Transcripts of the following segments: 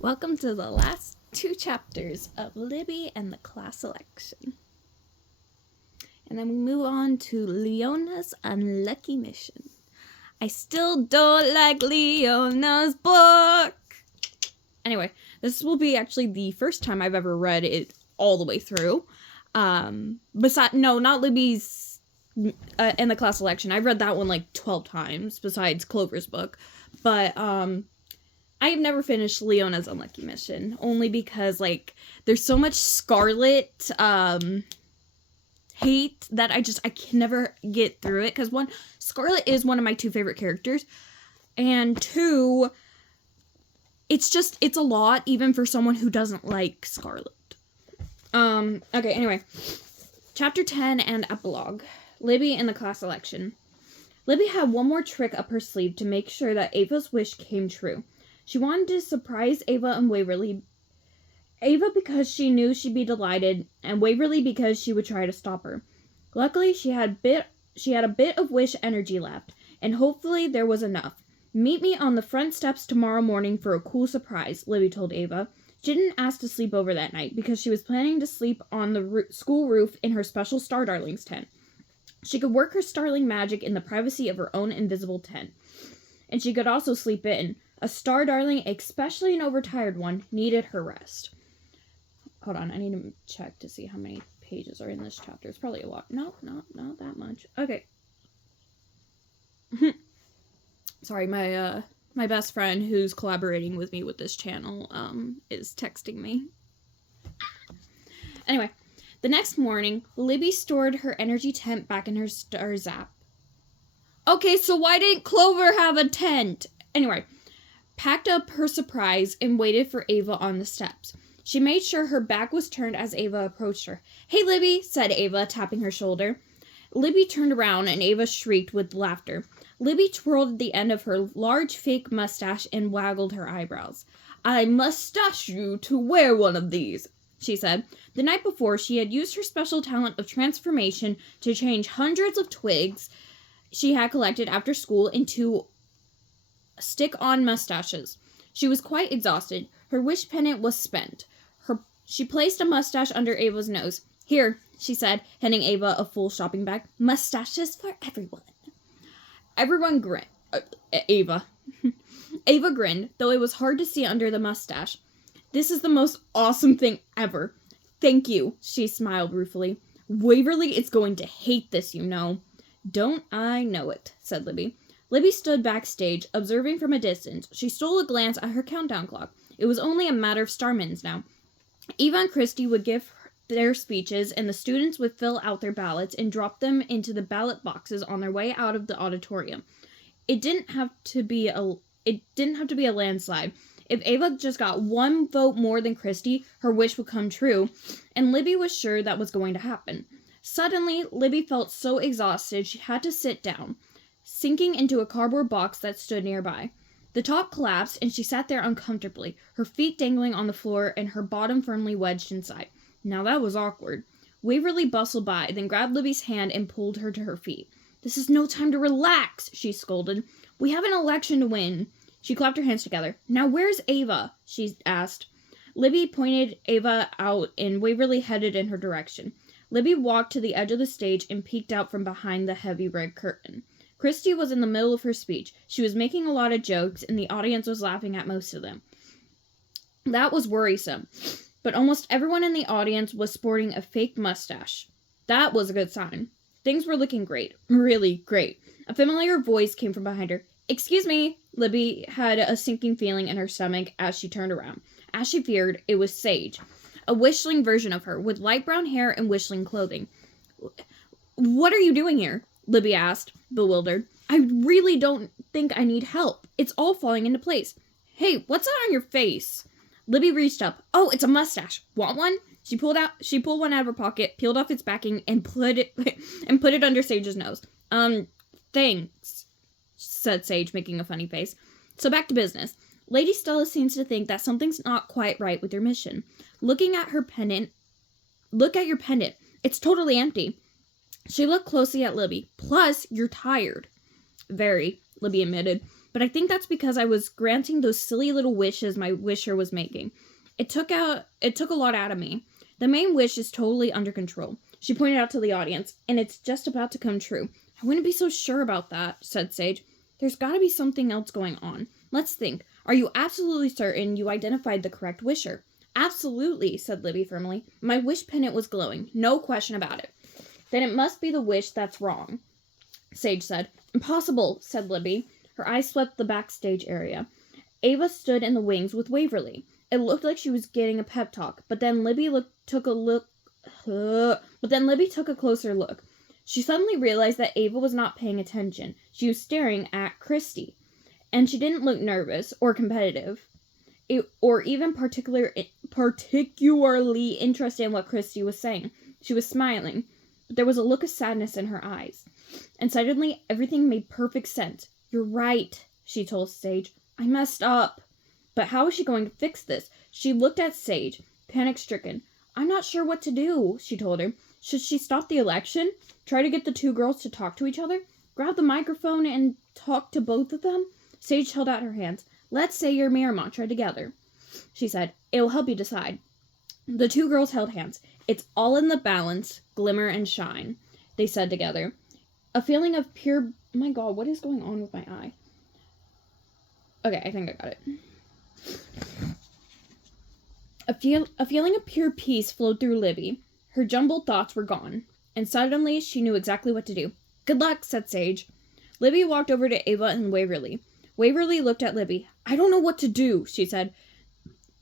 Welcome to the last 2 chapters of Libby and the class election. And then we move on to Leona's unlucky mission. I still don't like Leona's book. Anyway, this will be actually the first time I've ever read it all the way through. Not Libby's in the class election. I've read that one like 12 times besides Clover's book. But I have never finished Leona's unlucky mission, only because, there's so much Scarlet, hate that I can never get through it, because 1, Scarlet is one of my 2 favorite characters, and 2, it's a lot, even for someone who doesn't like Scarlet. Okay, anyway, Chapter 10 and Epilogue, Libby in the class election. Libby had one more trick up her sleeve to make sure that Ava's wish came true. She wanted to surprise Ava and Waverly. Ava because she knew she'd be delighted, and Waverly because she would try to stop her. Luckily, she had a bit of wish energy left, and hopefully there was enough. Meet me on the front steps tomorrow morning for a cool surprise, Libby told Ava. She didn't ask to sleep over that night because she was planning to sleep on the school roof in her special Star Darlings tent. She could work her starling magic in the privacy of her own invisible tent. And she could also sleep in. A star darling, especially an overtired one, needed her rest. Hold on, I need to check to see how many pages are in this chapter. It's probably a lot. No, not that much. Okay. Sorry, my best friend who's collaborating with me with this channel, is texting me. Anyway, the next morning, Libby stored her energy tent back in her star zap. Okay, so why didn't Clover have a tent? Anyway, packed up her surprise and waited for Ava on the steps. She made sure her back was turned as Ava approached her. Hey, Libby, said Ava, tapping her shoulder. Libby turned around and Ava shrieked with laughter. Libby twirled the end of her large fake mustache and waggled her eyebrows. I mustache you to wear one of these, she said. The night before, she had used her special talent of transformation to change hundreds of twigs she had collected after school into stick-on mustaches. She was quite exhausted. Her wish pendant was spent. She placed a mustache under Ava's nose. Here, she said, handing Ava a full shopping bag. Mustaches for everyone. Everyone grinned. Ava. Ava grinned, though it was hard to see under the mustache. This is the most awesome thing ever. Thank you, she smiled ruefully. Waverly is going to hate this, you know. Don't I know it, said Libby. Libby stood backstage, observing from a distance. She stole a glance at her countdown clock. It was only a matter of star minutes now. Eva and Christy would give their speeches, and the students would fill out their ballots and drop them into the ballot boxes on their way out of the auditorium. It didn't have to be a landslide. If Ava just got one vote more than Christy, her wish would come true, and Libby was sure that was going to happen. Suddenly, Libby felt so exhausted she had to sit down, sinking into a cardboard box that stood nearby. The top collapsed, and she sat there uncomfortably, her feet dangling on the floor and her bottom firmly wedged inside. Now that was awkward. Waverly bustled by, then grabbed Libby's hand and pulled her to her feet. This is no time to relax, she scolded. We have an election to win. She clapped her hands together. Now where's Ava? She asked. Libby pointed Ava out, and Waverly headed in her direction. Libby walked to the edge of the stage and peeked out from behind the heavy red curtain. Christy was in the middle of her speech. She was making a lot of jokes, and the audience was laughing at most of them. That was worrisome, but almost everyone in the audience was sporting a fake mustache. That was a good sign. Things were looking great. Really great. A familiar voice came from behind her. Excuse me. Libby had a sinking feeling in her stomach as she turned around. As she feared, it was Sage, a wishling version of her, with light brown hair and wishling clothing. What are you doing here? Libby asked, bewildered. I really don't think I need help. It's all falling into place. Hey, what's that on your face? Libby reached up. Oh, it's a mustache. Want one? She pulled one out of her pocket, peeled off its backing, and put it under Sage's nose. Thanks, said Sage, making a funny face. So back to business. Lady Stella seems to think that something's not quite right with your mission. Look at your pendant. It's totally empty. She looked closely at Libby. Plus, you're tired. Very, Libby admitted. but I think that's because I was granting those silly little wishes my wisher was making. It took a lot out of me. The main wish is totally under control," she pointed out to the audience, "and it's just about to come true." "I wouldn't be so sure about that," said Sage. "There's gotta be something else going on. Let's think. Are you absolutely certain you identified the correct wisher?" "Absolutely," said Libby firmly. "My wish pennant was glowing. No question about it." "Then it must be the wish that's wrong," Sage said. "Impossible," said Libby. Her eyes swept the backstage area. Ava stood in the wings with Waverly. It looked like she was getting a pep talk, but then Libby took a closer look. She suddenly realized that Ava was not paying attention. She was staring at Christy. And she didn't look nervous or competitive, or even particularly interested in what Christy was saying. She was smiling, but there was a look of sadness in her eyes. And suddenly, everything made perfect sense. "You're right," she told Sage. "I messed up." But how was she going to fix this? She looked at Sage, panic-stricken. "I'm not sure what to do," she told her. "Should she stop the election? Try to get the two girls to talk to each other? Grab the microphone and talk to both of them?" Sage held out her hands. "Let's say your mirror mantra together," she said. "It will help you decide." The two girls held hands. "It's all in the balance, glimmer and shine," they said together. A feeling of pure... My God, what is going on with my eye? Okay, I think I got it. A feeling of pure peace flowed through Libby. Her jumbled thoughts were gone, and suddenly she knew exactly what to do. "Good luck," said Sage. Libby walked over to Ava and Waverly. Waverly looked at Libby. "I don't know what to do," she said.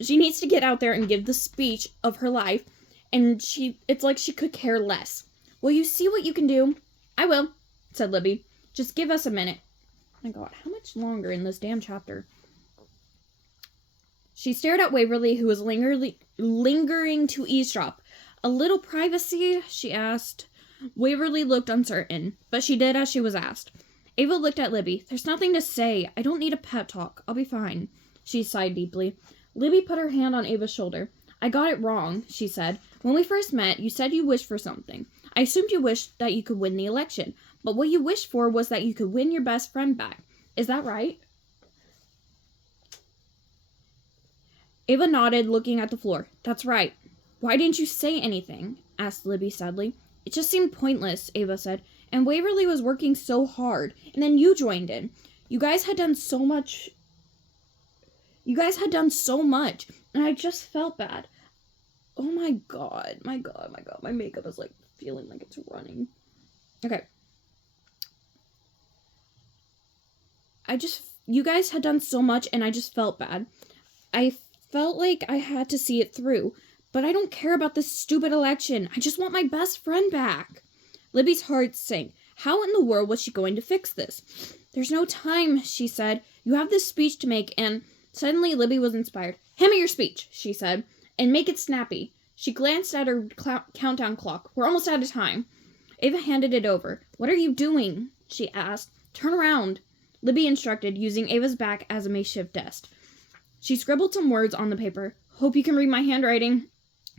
"She needs to get out there and give the speech of her life, and it's like she could care less. Will you see what you can do?" "I will," said Libby. "Just give us a minute." My God, how much longer in this damn chapter? She stared at Waverly, who was lingering to eavesdrop. "A little privacy?" she asked. Waverly looked uncertain, but she did as she was asked. Ava looked at Libby. "There's nothing to say. I don't need a pep talk. I'll be fine." She sighed deeply. Libby put her hand on Ava's shoulder. "I got it wrong," she said. "When we first met, you said you wished for something. I assumed you wished that you could win the election, but what you wished for was that you could win your best friend back. Is that right?" Ava nodded, looking at the floor. "That's right." "Why didn't you say anything?" asked Libby sadly. "It just seemed pointless," Ava said. "And Waverly was working so hard, and then you joined in. You guys had done so much, and I just felt bad." Oh my God, my makeup is like feeling like it's running. Okay. You guys had done so much, and I just felt bad. I felt like I had to see it through, but I don't care about this stupid election. I just want my best friend back. Libby's heart sank. How in the world was she going to fix this? "There's no time," she said. "You have this speech to make," and suddenly Libby was inspired. "Hand me your speech," she said, "and make it snappy." She glanced at her countdown clock. "We're almost out of time." Ava handed it over. "What are you doing?" she asked. "Turn around," Libby instructed, using Ava's back as a makeshift desk. She scribbled some words on the paper. "Hope you can read my handwriting,"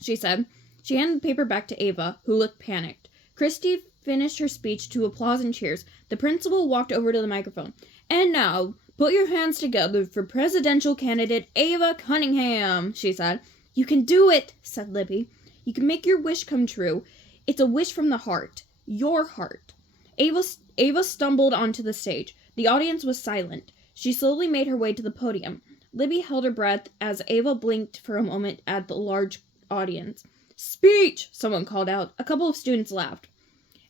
she said. She handed the paper back to Ava, who looked panicked. Christy finished her speech to applause and cheers. The principal walked over to the microphone. "And now, put your hands together for presidential candidate Ava Cunningham," she said. "You can do it," said Libby. "You can make your wish come true. It's a wish from the heart. Your heart." Ava stumbled onto the stage. The audience was silent. She slowly made her way to the podium. Libby held her breath as Ava blinked for a moment at the large audience. "Speech!" someone called out. A couple of students laughed.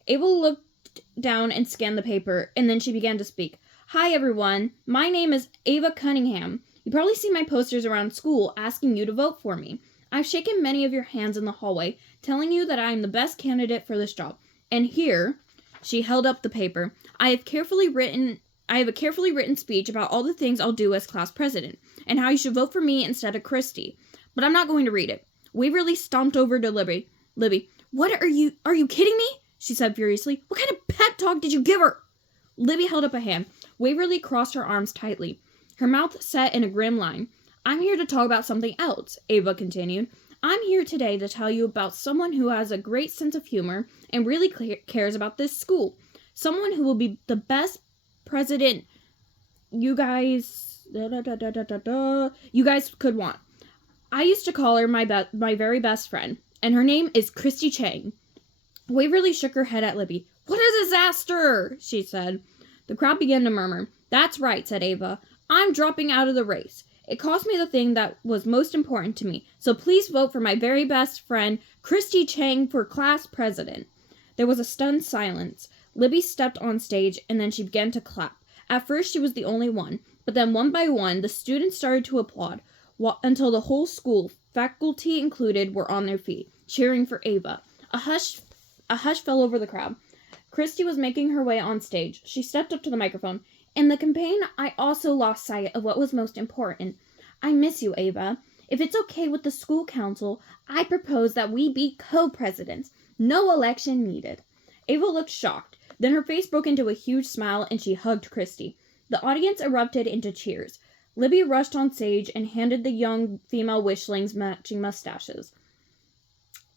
Ava looked down and scanned the paper, and then she began to speak. "Hi, everyone. My name is Ava Cunningham. You probably see my posters around school asking you to vote for me. I've shaken many of your hands in the hallway, telling you that I am the best candidate for this job. And here," she held up the paper, I have a carefully written speech about all the things I'll do as class president, and how you should vote for me instead of Christy. But I'm not going to read it." Waverly stomped over to Libby. "What are you kidding me?" she said furiously. "What kind of pep talk did you give her?" Libby held up a hand. Waverly crossed her arms tightly. Her mouth set in a grim line. "I'm here to talk about something else," Ava continued. "I'm here today to tell you about someone who has a great sense of humor and really cares about this school. Someone who will be the best president you guys you guys could want. I used to call her my very best friend, and her name is Christy Chang. Waverly shook her head at Libby. What a disaster, she said. The crowd began to murmur. That's right, said Ava. I'm dropping out of the race. It cost me the thing that was most important to me, so please vote for my very best friend, Christy Chang, for class president. There was a stunned silence. Libby stepped on stage, and then she began to clap. At first, she was the only one, but then one by one, the students started to applaud, until the whole school, faculty included, were on their feet, cheering for Ava. A hush fell over the crowd. Christy was making her way on stage. She stepped up to the microphone. In the campaign, I also lost sight of what was most important. I miss you, Ava. If it's okay with the school council, I propose that we be co-presidents. No election needed. Ava looked shocked. Then her face broke into a huge smile, and she hugged Christy. The audience erupted into cheers. Libby rushed on stage and handed the young female wishlings matching mustaches.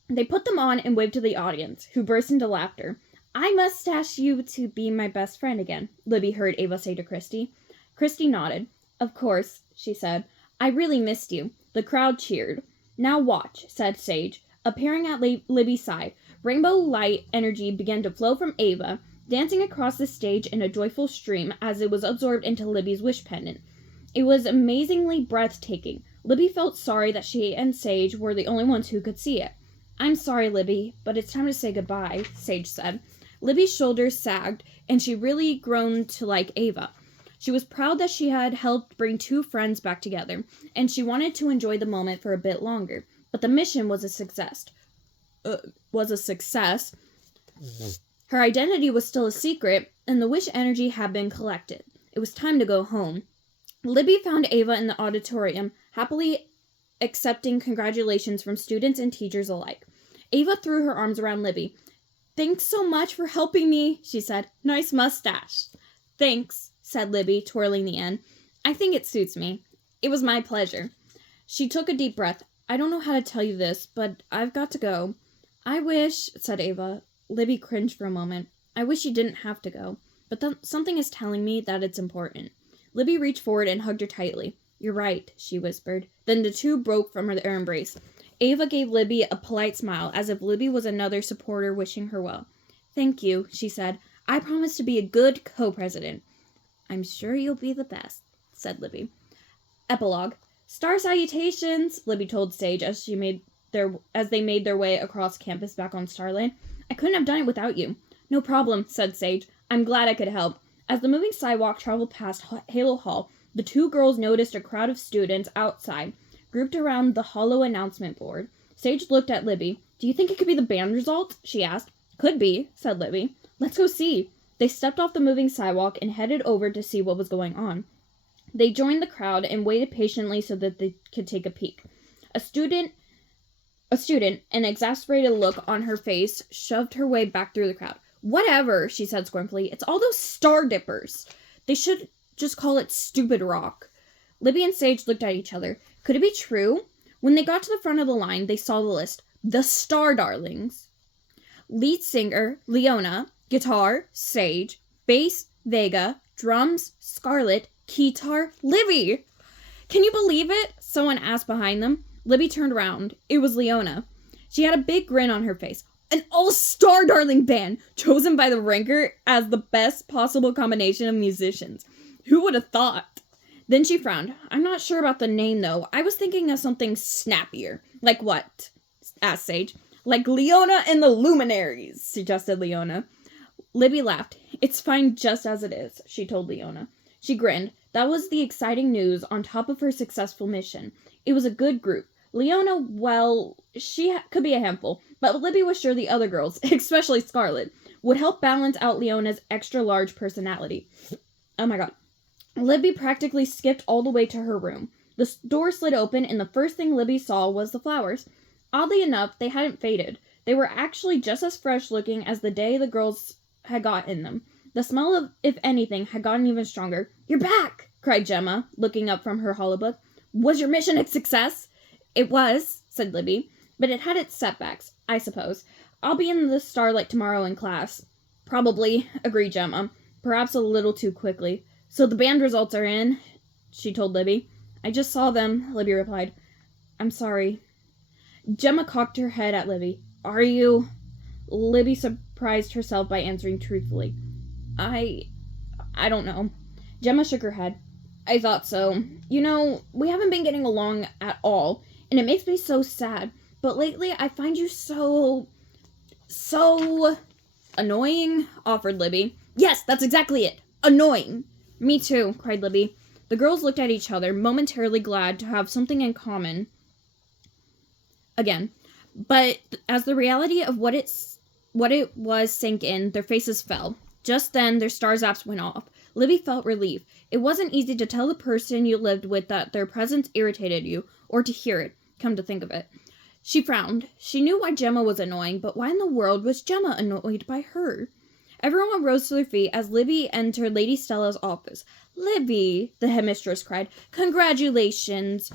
They put them on and waved to the audience, who burst into laughter. I mustache you to be my best friend again, Libby heard Ava say to Christy. Christy nodded. Of course, she said. I really missed you. The crowd cheered. Now watch, said Sage. Appearing at Libby's side, rainbow light energy began to flow from Ava, dancing across the stage in a joyful stream as it was absorbed into Libby's wish pendant. It was amazingly breathtaking. Libby felt sorry that she and Sage were the only ones who could see it. I'm sorry, Libby, but it's time to say goodbye, Sage said. Libby's shoulders sagged, and she really grown to like Ava. She was proud that she had helped bring two friends back together, and she wanted to enjoy the moment for a bit longer. But the mission was a success. Her identity was still a secret, and the wish energy had been collected. It was time to go home. Libby found Ava in the auditorium, happily accepting congratulations from students and teachers alike. Ava threw her arms around Libby. Thanks so much for helping me, she said. Nice mustache. Thanks, said Libby, twirling the end. I think it suits me. It was my pleasure. She took a deep breath. I don't know how to tell you this, but I've got to go. I wish, said Ava. Libby cringed for a moment. I wish you didn't have to go, but something is telling me that it's important. Libby reached forward and hugged her tightly. You're right, she whispered. Then the two broke from their embrace. Ava gave Libby a polite smile, as if Libby was another supporter wishing her well. Thank you, she said. I promise to be a good co-president. I'm sure you'll be the best, said Libby. Epilogue. Star salutations, Libby told Sage as they made their way across campus back on Starland. I couldn't have done it without you. No problem, said Sage. I'm glad I could help. As the moving sidewalk traveled past Halo Hall, the two girls noticed a crowd of students outside, grouped around the hollow announcement board. Sage looked at Libby. Do you think it could be the band results? She asked. Could be, said Libby. Let's go see. They stepped off the moving sidewalk and headed over to see what was going on. They joined the crowd and waited patiently so that they could take a peek. A student, an exasperated look on her face, shoved her way back through the crowd. Whatever, she said scornfully. It's all those star dippers. They should just call it stupid rock. Libby and Sage looked at each other. Could it be true? When they got to the front of the line, they saw the list. The Star Darlings. Lead singer, Leona. Guitar, Sage. Bass, Vega. Drums, Scarlet. Guitar, Libby. Can you believe it? Someone asked behind them. Libby turned around. It was Leona. She had a big grin on her face. An all-star darling band, chosen by the ranker as the best possible combination of musicians. Who would have thought? Then she frowned. I'm not sure about the name, though. I was thinking of something snappier. Like what? Asked Sage. Like Leona and the Luminaries, suggested Leona. Libby laughed. It's fine just as it is, she told Leona. She grinned. That was the exciting news on top of her successful mission. It was a good group. Leona, well, she could be a handful, but Libby was sure the other girls, especially Scarlet, would help balance out Leona's extra-large personality. Oh my god. Libby practically skipped all the way to her room. The door slid open, and the first thing Libby saw was the flowers. Oddly enough, they hadn't faded. They were actually just as fresh-looking as the day the girls had got in them. The smell of, if anything, had gotten even stronger. You're back! Cried Gemma, looking up from her holobook. Was your mission a success? It was, said Libby, but it had its setbacks, I suppose. I'll be in the starlight tomorrow in class. Probably, agreed Gemma, perhaps a little too quickly. So the band results are in, she told Libby. I just saw them, Libby replied. I'm sorry. Gemma cocked her head at Libby. Are you? Libby surprised herself by answering truthfully. I don't know. Gemma shook her head. I thought so. You know, we haven't been getting along at all, and it makes me so sad. But lately, I find you so annoying, offered Libby. Yes, that's exactly it. Annoying. Me too, cried Libby. The girls looked at each other, momentarily glad to have something in common again. But as the reality of what it was sank in, their faces fell. Just then, their star zaps went off. Libby felt relief. It wasn't easy to tell the person you lived with that their presence irritated you, or to hear it, come to think of it. She frowned. She knew why Gemma was annoying, but why in the world was Gemma annoyed by her? Everyone rose to their feet as Libby entered Lady Stella's office. Libby, the headmistress cried, congratulations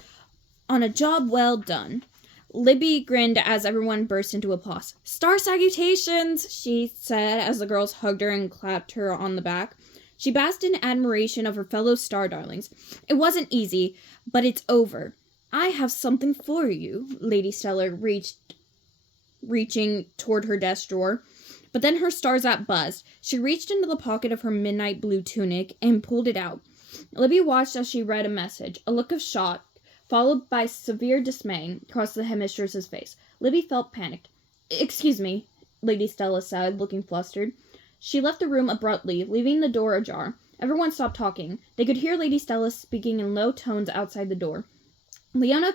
on a job well done. Libby grinned as everyone burst into applause. Star salutations, she said as the girls hugged her and clapped her on the back. She basked in admiration of her fellow star darlings. It wasn't easy, but it's over. I have something for you, Lady Stella reaching toward her desk drawer. But then her star zap buzzed. She reached into the pocket of her midnight blue tunic and pulled it out. Libby watched as she read a message. A look of shock, followed by severe dismay, crossed the headmistress's face. Libby felt panicked. Excuse me, Lady Stella said, looking flustered. She left the room abruptly, leaving the door ajar. Everyone stopped talking. They could hear Lady Stella speaking in low tones outside the door. Leona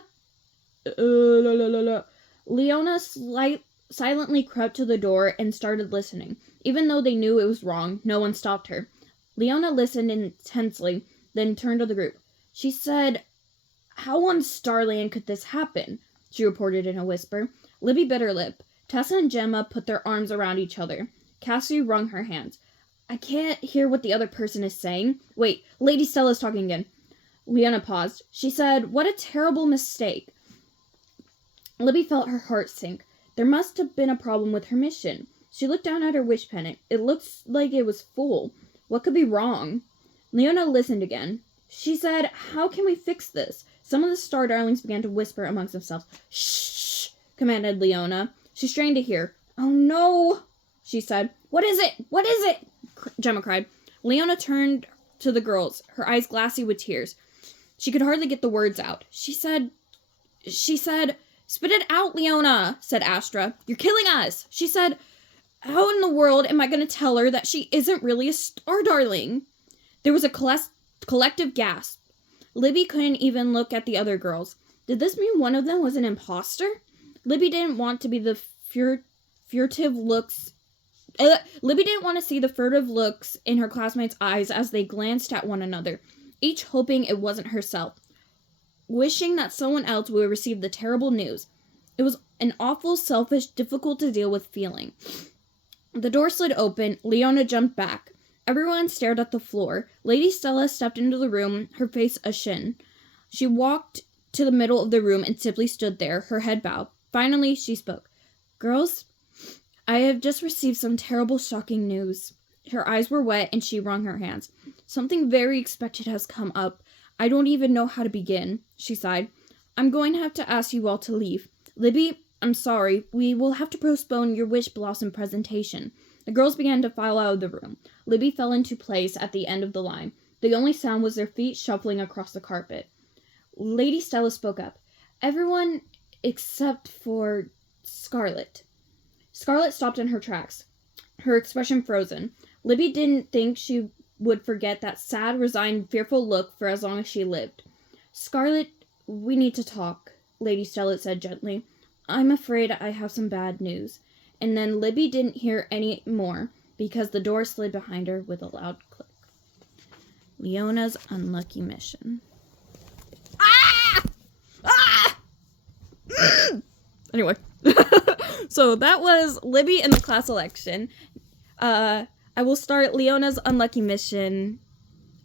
silently crept to the door and started listening. Even though they knew it was wrong, no one stopped her. Leona listened intensely, then turned to the group. She said, How on Starland could this happen? She reported in a whisper. Libby bit her lip. Tessa and Gemma put their arms around each other. Cassie wrung her hands. I can't hear what the other person is saying. Wait, Lady Stella's talking again. Leona paused. She said, What a terrible mistake. Libby felt her heart sink. There must have been a problem with her mission. She looked down at her wish pendant. It looked like it was full. What could be wrong? Leona listened again. She said, How can we fix this? Some of the star darlings began to whisper amongst themselves. Shh, commanded Leona. She strained to hear. Oh no, she said. What is it? What is it? Gemma cried. Leona turned to the girls, her eyes glassy with tears. She could hardly get the words out. She said, Spit it out, Leona, said Astra. You're killing us. She said, How in the world am I going to tell her that she isn't really a star darling? There was a collective gasp. Libby couldn't even look at the other girls. Did this mean one of them was an imposter? Libby didn't want to be the furtive looks. Libby didn't want to see the furtive looks in her classmates' eyes as they glanced at one another, each hoping it wasn't herself, wishing that someone else would receive the terrible news. It was an awful, selfish, difficult to deal with feeling. The door slid open. Leona jumped back. Everyone stared at the floor. Lady Stella stepped into the room, her face ashen. She walked to the middle of the room and simply stood there, her head bowed. Finally, she spoke. Girls, I have just received some terrible, shocking news. Her eyes were wet and she wrung her hands. Something very unexpected has come up. I don't even know how to begin, she sighed. I'm going to have to ask you all to leave. Libby, I'm sorry. We will have to postpone your Wish Blossom presentation. The girls began to file out of the room. Libby fell into place at the end of the line. The only sound was their feet shuffling across the carpet. Lady Stella spoke up. Everyone except for Scarlet. Scarlet stopped in her tracks, her expression frozen. Libby didn't think she would forget that sad, resigned, fearful look for as long as she lived. Scarlet, we need to talk, Lady Stella said gently. I'm afraid I have some bad news. And then Libby didn't hear any more, because the door slid behind her with a loud click. Leona's unlucky mission. Ah! Ah! Anyway. So that was Libby in the class election. I will start Leona's unlucky mission.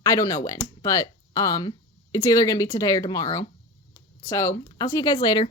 I don't know when, but it's either going to be today or tomorrow. So I'll see you guys later.